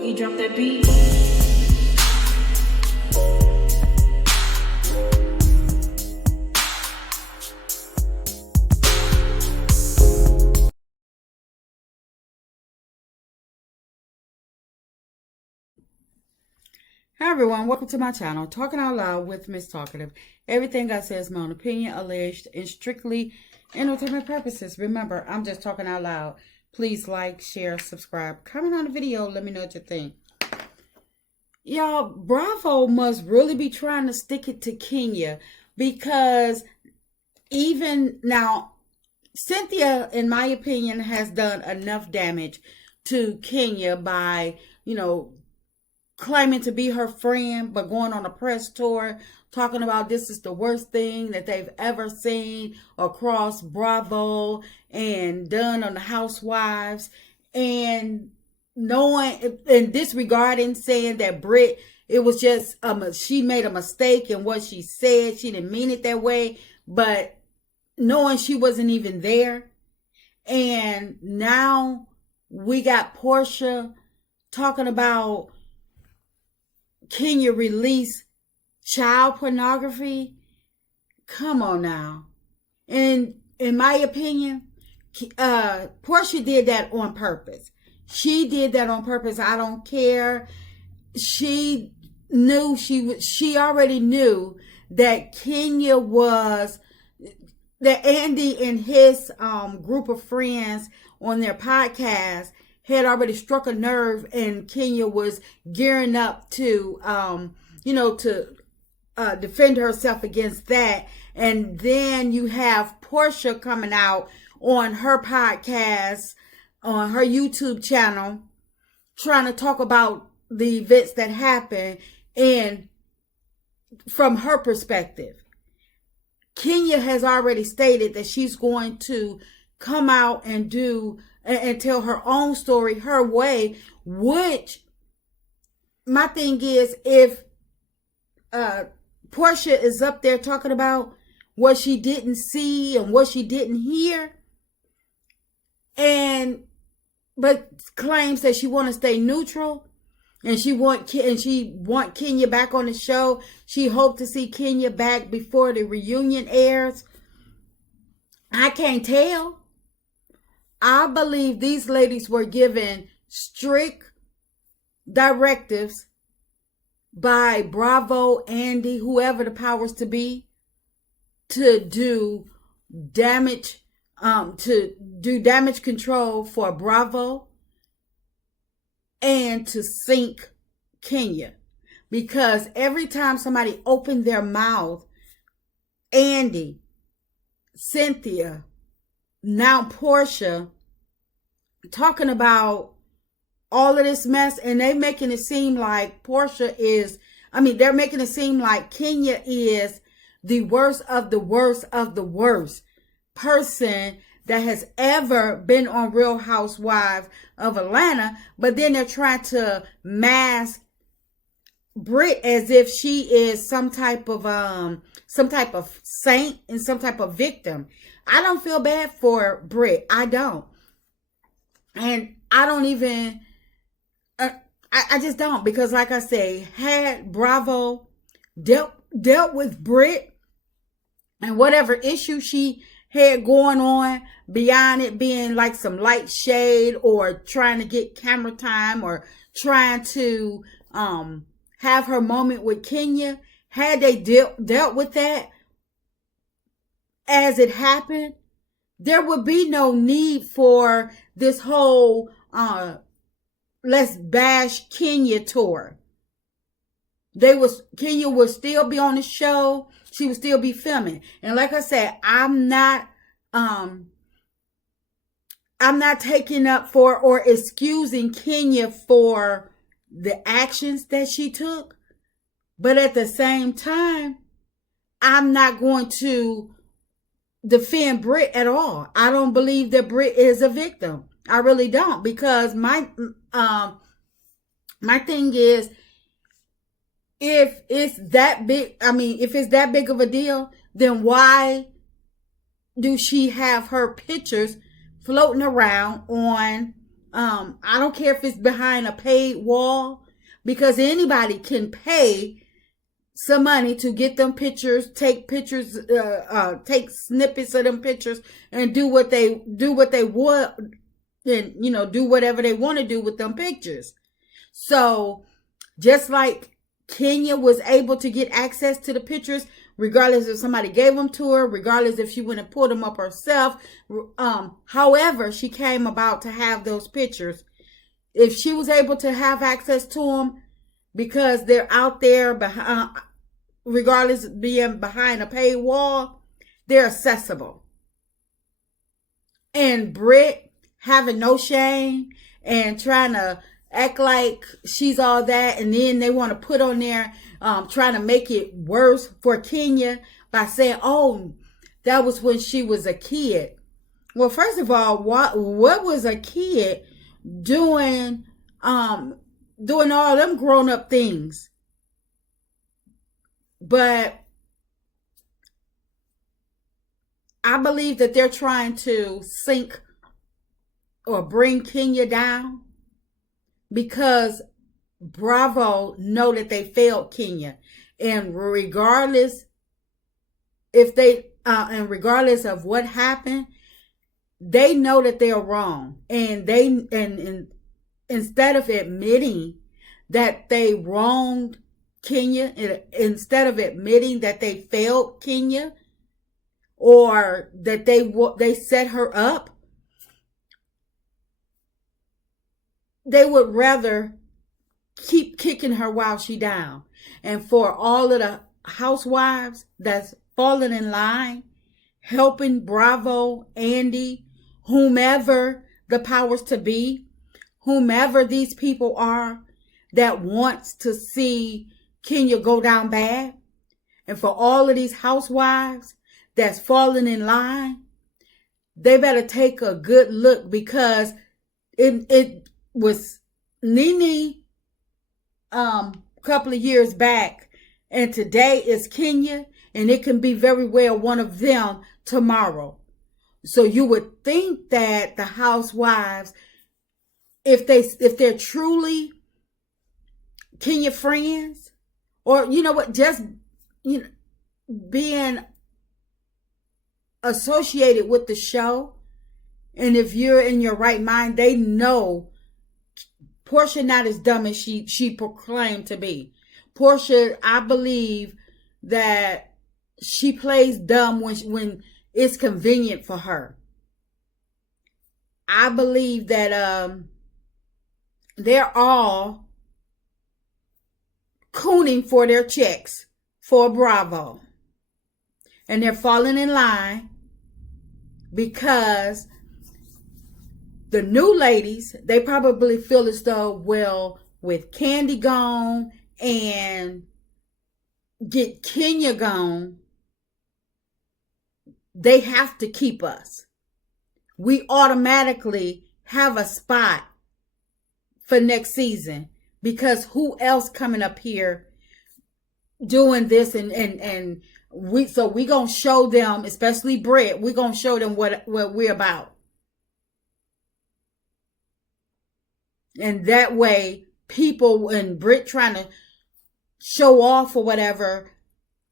Boogie, drop that beat. Hi everyone, welcome to my channel, Talking Out Loud with Miss Talkative. Everything I say is my own opinion, alleged, and strictly entertainment purposes. Remember, I'm just talking out loud. Please like, share, subscribe, comment on the video, let me know what you think. Y'all, Bravo must really be trying to stick it to Kenya, because even now, Cynthia, in my opinion, has done enough damage to Kenya by, claiming to be her friend, but going on a press tour, talking about this is the worst thing that they've ever seen across Bravo and done on the Housewives, and knowing and disregarding, saying that BRIT, it was just she made a mistake in what she said. She didn't mean it that way, but knowing she wasn't even there. And now we got Porsha talking about Kenya release child pornography. Come on now. And in my opinion, Porsha did that on purpose. She did that on purpose. I don't care. She already knew that Kenya was, that Andy and his group of friends on their podcast had already struck a nerve, and Kenya was gearing up to, defend herself against that. And then you have Porsha coming out on her podcast, on her YouTube channel, trying to talk about the events that happened, and from her perspective. Kenya has already stated that she's going to come out and do and tell her own story her way, which my thing is, if Porsha is up there talking about what she didn't see and what she didn't hear, but claims that she want to stay neutral, and she want Kenya back on the show. She hoped to see Kenya back before the reunion airs. I can't tell. I believe these ladies were given strict directives by Bravo, Andy, whoever the powers to be, to do damage control for Bravo and to sink Kenya. Because every time somebody opened their mouth, Andy, Cynthia, now Porsha, talking about all of this mess, and they making it seem like they're making it seem like Kenya is the worst of the worst of the worst person that has ever been on Real Housewives of Atlanta. But then they're trying to mask BRIT as if she is some type of saint and some type of victim. I don't feel bad for BRIT. I don't. And I don't even, I just don't. Because like I say, had Bravo dealt with BRIT and whatever issue she had going on, beyond it being like some light shade or trying to get camera time or trying to have her moment with Kenya, had they dealt with that as it happened, there would be no need for this whole let's bash Kenya tour. Kenya would still be on the show. She would still be filming. And like I said, I'm not taking up for or excusing Kenya for the actions that she took. But at the same time, I'm not going to defend BRIT at all. I don't believe that BRIT is a victim. I really don't, because my thing is, if it's that big, if it's that big of a deal, then why do she have her pictures floating around on I don't care if it's behind a paid wall, because anybody can pay some money to get them pictures, take pictures, take snippets of them pictures, and do what they want, and do whatever they want to do with them pictures. So just like Kenya was able to get access to the pictures, regardless if somebody gave them to her, regardless if she went and pulled them up herself, however she came about to have those pictures, if she was able to have access to them because they're out there behind, regardless of being behind a paid wall, they're accessible. And BRIT having no shame and trying to act like she's all that, and then they want to put on there trying to make it worse for Kenya by saying, oh, that was when she was a kid. Well, first of all, what was a kid doing all them grown-up things? But I believe that they're trying to sink or bring Kenya down, because Bravo know that they failed Kenya, and regardless of what happened, they know that they are wrong, and instead of admitting that they wronged Kenya, instead of admitting that they failed Kenya or that they set her up, they would rather keep kicking her while she down. And for all of the housewives that's falling in line, helping Bravo, Andy, whomever the powers to be, whomever these people are that wants to see Kenya go down bad, and for all of these housewives that's falling in line, they better take a good look, because it was Nene couple of years back, and today is Kenya, and it can be very well one of them tomorrow. So you would think that the housewives, if they're truly Kenya friends, or just being associated with the show, and if you're in your right mind, they know Porsha not as dumb as she proclaimed to be. Porsha, I believe that she plays dumb when it's convenient for her. I believe that they're all cooning for their checks for Bravo, and they're falling in line because the new ladies, they probably feel as though, well, with Candy gone and get Kenya gone, they have to keep us. We automatically have a spot for next season, because who else coming up here doing this, and we gonna show them, especially BRIT, we gonna show them what we're about. And that way, people and BRIT trying to show off or whatever,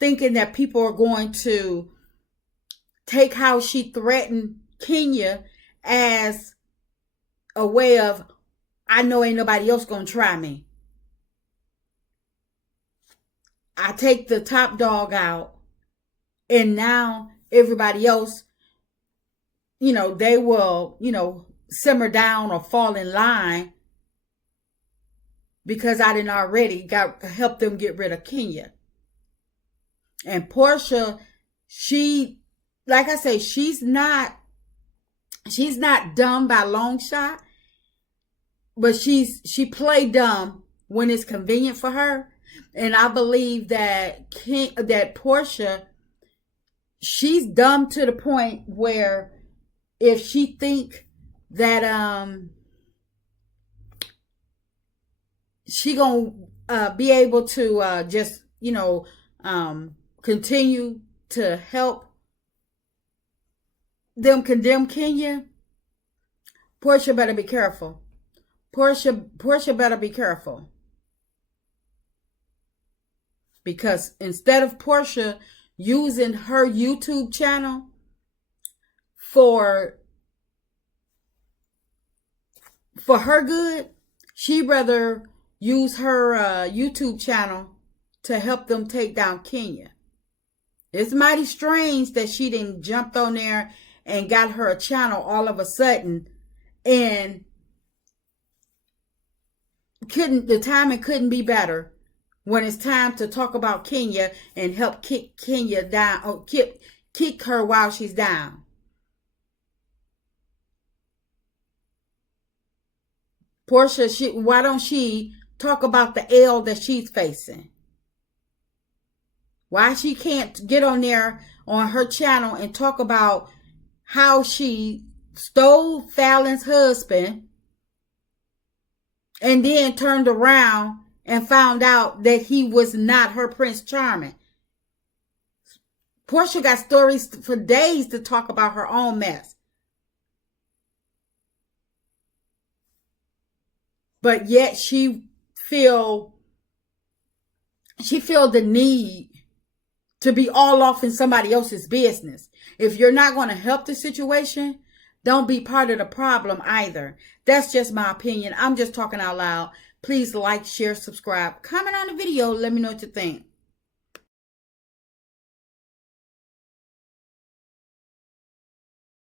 thinking that people are going to take how she threatened Kenya as a way of, I know ain't nobody else gonna try me. I take the top dog out, and now everybody else, they will, simmer down or fall in line, because I didn't already help them get rid of Kenya. And Porsha, she, like I say, she's not dumb by a long shot, but she played dumb when it's convenient for her. And I believe that Porsha, she's dumb to the point where if she think that she gonna be able to just continue to help them condemn Kenya, Porsha better be careful, Porsha better be careful. Because instead of Porsha using her YouTube channel for her good, she'd rather use her YouTube channel to help them take down Kenya. It's mighty strange that she didn't jump on there and got her a channel all of a sudden, and the timing couldn't be better when it's time to talk about Kenya and help kick Kenya down, or kick her while she's down. Porsha, why don't she talk about the L that she's facing? Why she can't get on there on her channel and talk about how she stole Fallon's husband and then turned around and found out that he was not her Prince Charming. Porsha got stories for days to talk about her own mess. But yet she feel the need to be all off in somebody else's business. If you're not going to help the situation, don't be part of the problem either. That's just my opinion. I'm just talking out loud. Please like, share, subscribe, comment on the video. Let me know what you think.